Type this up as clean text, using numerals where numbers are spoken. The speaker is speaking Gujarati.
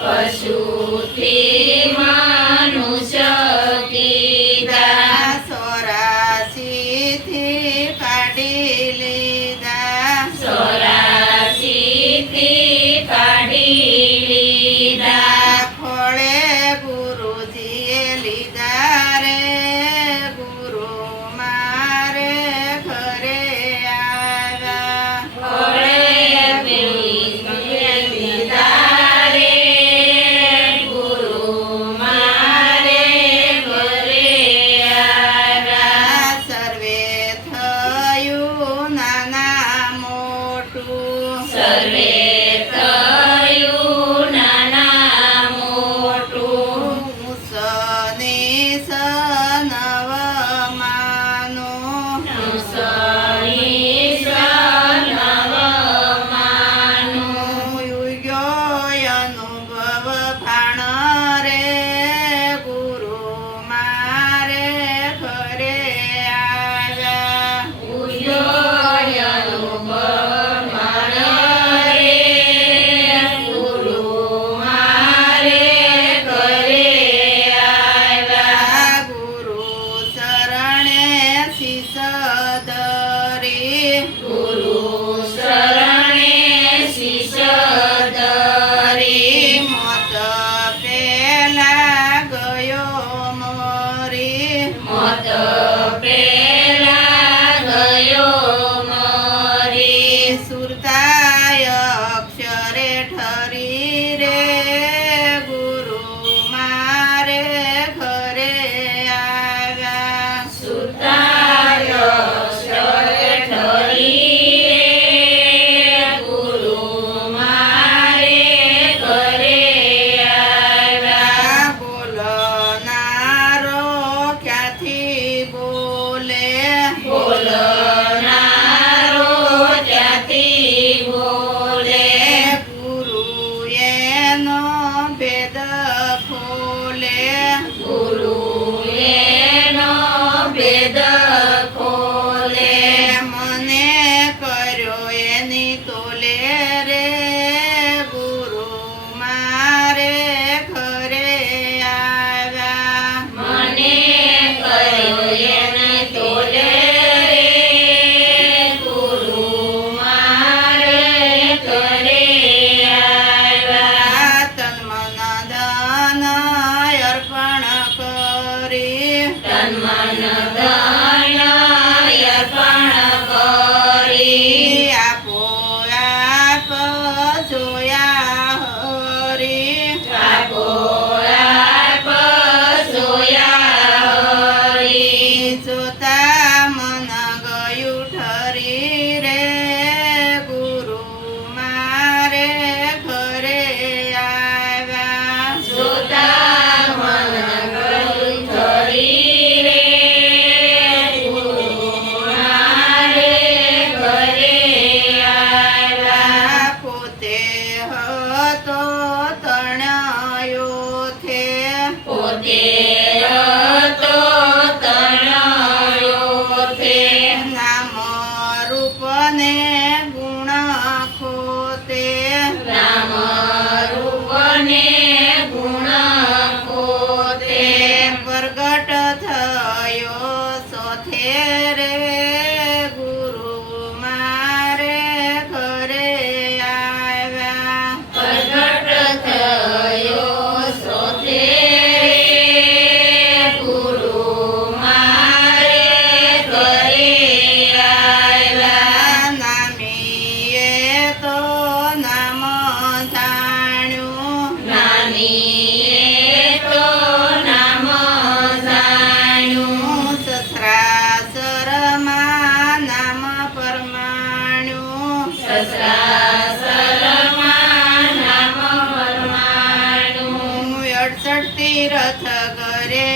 પશુથી મનુષ્ય કીધા 84 થી કાઢી લીધા 84 થી કાઢી લીધા ખોળે ગુરુજીએ લીધા રે ગુરુ મારે ઘરે આવ્યા ખોળે ગુરુજીએ લીધા રે ગુરુ મારે ઘરે આવ્યા સર્વે થયું નાના મોટું સર્વે થયું નાના મોટું સની સનવમાનું સની સનવમાનું યુગ્યો અનુભવ ભાણ રે ગુરુ મારે ઘરે આવ્યા ઉયોયનું બળ રે ગુરુ મારે ઘરે આવ્યા ગુરુ શરણે શીશ ધરી ગુરુ શરણે શીશ ધરી મોત પેલા ગયો મોરી મોત પેલા ગયો મરી સુરતાય અક્ષરે ઠરી રે ગુરુ મારે ઘરે આવ્યા સુતાય શરે ઠરી રે ગુરુ મારે ઘરે આવ્યા બોલનારો ક્યાંથી બોલે બોલનારો ત્યાંથી બોલે ગુરુ એનો ભેદ ખોલે ગુરુ એનો ભેદ ખોલે મને કર્યો એની તોલે રે ગુરુ મારે ઘરે આવ્યા મને કયો એને તોલે રે ગુરુ મારે ઘરે આવ્યા તન મન ધન અર્પણ કરી તન મન ધન અર્પણ કરી આપો આપ જોયા હરી આપો આપ સોયા હરી જોતા મન ગયું ઠરી રે ગુરુ મારે ઘરે આવ્યા જોતા મન ગયું ધરી રે ગુરુ મારે ઘરે આવ્યા પોતે હતો તણયો થે પોતે હતો તણયો તે નામ રૂપને ગુણ ખોતે રામ રૂપને ગુણ પોતે પ્રગટ થયો સોથે રે ગુરુ મારે ઘરે આવ્યા પ્રગટ થયો સોતે ગુરુ મારે ઘરે આવ્યા નામીએ તો નામ જાણ્યું નાનીએ તો નામ જાણ્યું સસરાસરમાં નામ પરમાણ્યું સસરાસરમાં નામ પરમાણું 68 તીરથ કરે